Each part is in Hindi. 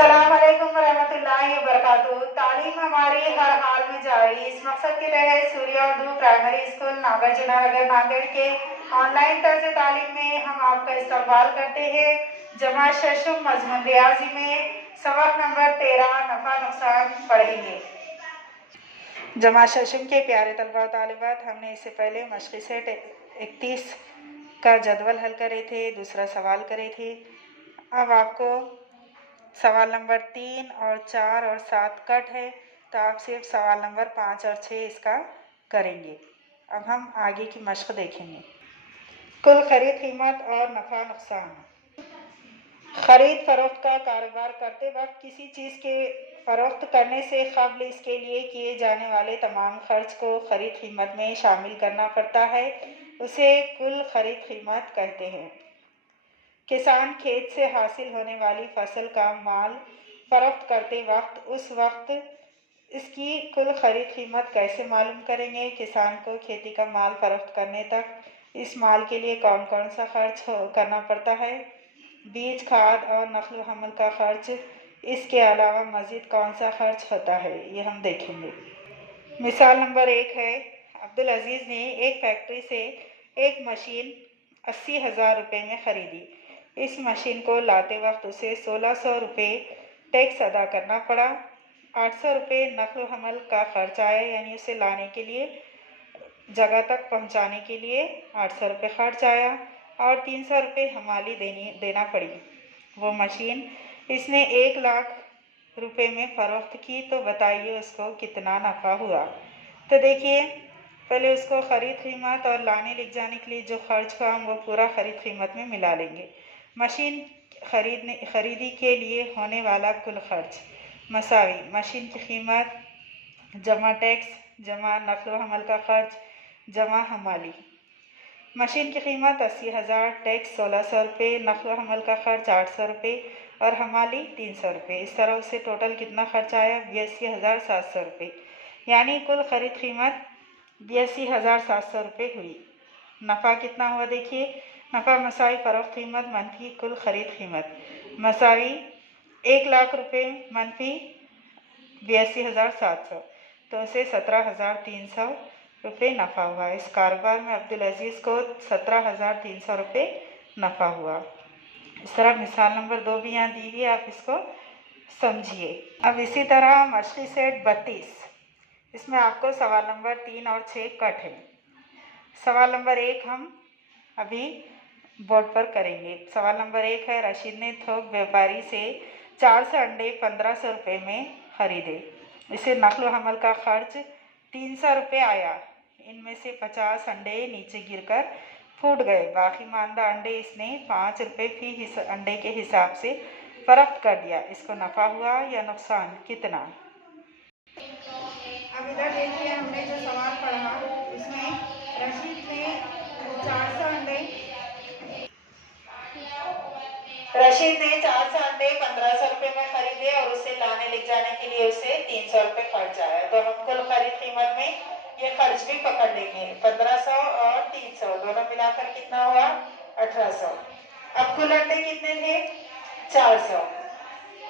अस्सलाम वालेकुम रहमतुल्लाहि व बरकातुहू। तालीम हमारी हर हाल में जारी। इस मकसद के तहत सूर्य उर्दू प्राइमरी स्कूल नागरजुनानगर नांदेड़ के ऑनलाइन तर्ज तालीम में हम आपका इस्तकबाल करते हैं। जमा शशुम मजमून रियाजी में सबक नंबर 13 नफा नुकसान पढ़ेंगे। जमा शशुम के प्यारे तलबा तालिबात, हमने इससे पहले मशक़ी सेट 31 का जदवल हल करे थे, दूसरा सवाल करे थे। अब आपको सवाल नंबर 3 और 4 और 7 कट है, तो आप सिर्फ सवाल नंबर 5 और 6 इसका करेंगे। अब हम आगे की मश्क देखेंगे। कुल खरीद कीमत और नफ़ा नुकसान। खरीद फरोख्त का कारोबार करते वक्त किसी चीज़ के फरोख्त करने से कबल इसके लिए किए जाने वाले तमाम खर्च को खरीद कीमत में शामिल करना पड़ता है, उसे कुल खरीद कीमत कहते हैं। किसान खेत से हासिल होने वाली फसल का माल फरोख्त करते वक्त उस वक्त इसकी कुल खरीद कीमत कैसे मालूम करेंगे? किसान को खेती का माल फरोख्त करने तक इस माल के लिए कौन कौन सा खर्च करना पड़ता है? बीज, खाद और नस्ल हमल का खर्च, इसके अलावा मज़ीद कौन सा खर्च होता है, ये हम देखेंगे। मिसाल नंबर 1 है, अब्दुल अजीज़ ने एक फैक्ट्री से एक मशीन 80,000 रुपये में ख़रीदी। इस मशीन को लाते वक्त उसे 1600 रुपये टैक्स अदा करना पड़ा। 800 रुपये नकल हमल का खर्च आया, यानी उसे लाने के लिए, जगह तक पहुंचाने के लिए 800 रुपये खर्च आया और 300 रुपये हमाली देना पड़ी। वो मशीन इसने 1 लाख रुपये में फ़रोख्त की, तो बताइए उसको कितना नफ़ा हुआ। तो देखिए, पहले उसको ख़रीद कीमत और लाने ले जाने के लिए जो खर्च हुआ हम वो पूरा ख़रीद कीमत में मिला लेंगे। मशीन खरीदी के लिए होने वाला कुल खर्च मसावी मशीन की कीमत जमा टैक्स जमा नकल हमल का खर्च जमा हमाली। मशीन की कीमत 80,000, टैक्स 1600 रुपये, नकल हमल का खर्च 800 रुपये और हमाली 300 रुपये। इस तरह उससे टोटल कितना खर्च आया? 82,700 रुपये, यानी कुल खरीद कीमत 82,700 रुपये हुई। नफ़ा कितना हुआ? देखिए, नफ़ा मसावी फ़रोख्त कीमत मनफी कुल खरीद कीमत मसावी 1 लाख रुपये मनफी 82,700, तो उसे 17,300 रुपये नफ़ा हुआ। इस कारोबार में अब्दुल अजीज़ को 17,300 रुपये नफ़ा हुआ। इस तरह मिसाल नंबर 2 भी यहाँ दी हुई है, आप इसको समझिए। अब इसी तरह मशक़ी सेट 32, इसमें आपको सवाल नंबर 3 और 6 कट है। सवाल नंबर 1 हम अभी बोर्ड पर करेंगे। सवाल नंबर 1 है, रशीद ने थोक व्यापारी से 400 अंडे 1500 रुपये में ख़रीदे। इसे नकल हमल का खर्च 300 रुपये आया। इनमें से 50 अंडे नीचे गिरकर फूट गए। बाकी मानदा अंडे इसने 5 रुपये फी अंडे के हिसाब से फ़रोख्त कर दिया। इसको नफ़ा हुआ या नुकसान? कितना? अब इधर देखिए, हमने जो सवाल पढ़ा उसमें रशीद ने 400 अंडे 1500 रुपये में खरीदे और उसे लाने ले जाने के लिए उसे 300 रुपये खर्च आया। तो हम कुल खरीद कीमत में ये खर्च भी पकड़ लेंगे। 1500 और 300 दोनों मिलाकर कितना हुआ? 1800। अब कुल अंडे कितने थे? 400।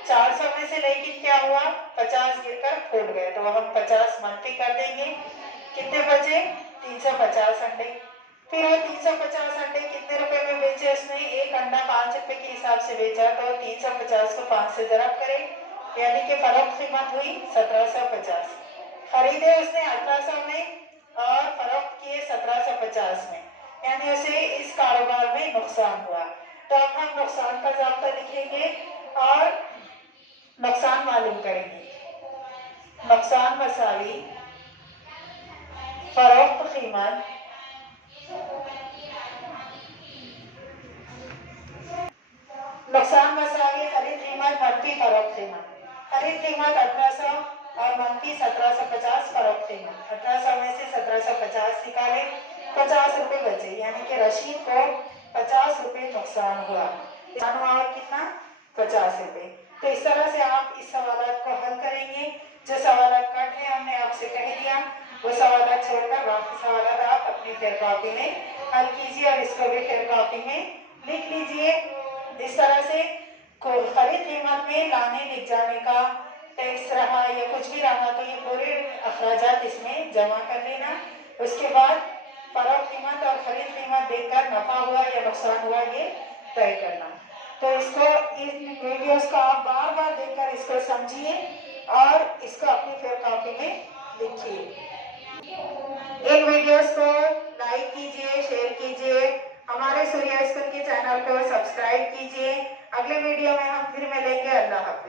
400 में से लेकिन क्या हुआ? 50 गिरकर फूट गए, तो हम 50 मनफी कर देंगे। कितने बचे? 350 अंडे। फिर वो 350 अंडे कितने रुपए में बेचे? उसने एक अंडा 5 रुपए के हिसाब से बेचा, तो 350 को 5 से ज़रब करें, यानी कि फरोख्त कीमत हुई 1750। खरीदे उसने 1800 में और फरोख्त किए 1750 में, यानी उसे इस कारोबार में नुकसान हुआ। तो अब हम नुकसान का ज़ाब्ता लिखेंगे और नुकसान मालूम करेंगे। नुकसान मसावी फरोख्त कीमत नुकसान मसावी खरीद कीमत मनफी फरोख्त कीमत। खरीद कीमत 1800 और मनफी 1750 फरोख्त कीमत। 1800 में से 1750 निकाले, 50 रुपये बचे, यानी कि रशीद को 50 रुपये नुकसान हुआ। और कितना? 50 रुपये। तो इस तरह से आप इस सवालात को हल करेंगे। जो सवालात कट है हमने आपसे कह दिया, वो सवालात छोड़कर बाकी सवालात आप अपनी फेयर कॉपी में हल कीजिए और इसको भी फेयर कॉपी में लिख लीजिए। इस तरह से खरीद कीमत में लाने ले जाने का टैक्स रहा या कुछ भी रहा तो ये पूरे अखराजात इसमें जमा कर लेना। उसके बाद फरोख्त कीमत और खरीद कीमत देखकर नफा हुआ या नुकसान हुआ ये तय करना। तो इसको इस वीडियोस को आप बार बार देखकर इसको समझिए और इसको अपनी फेयर कॉपी में लिखिए। इन वीडियोस को लाइक कीजिए, शेयर कीजिए, हमारे सूर्या स्कूल के चैनल को सब्सक्राइब कीजिए। अगले वीडियो में हम फिर मिलेंगे। अल्लाह हाफिज।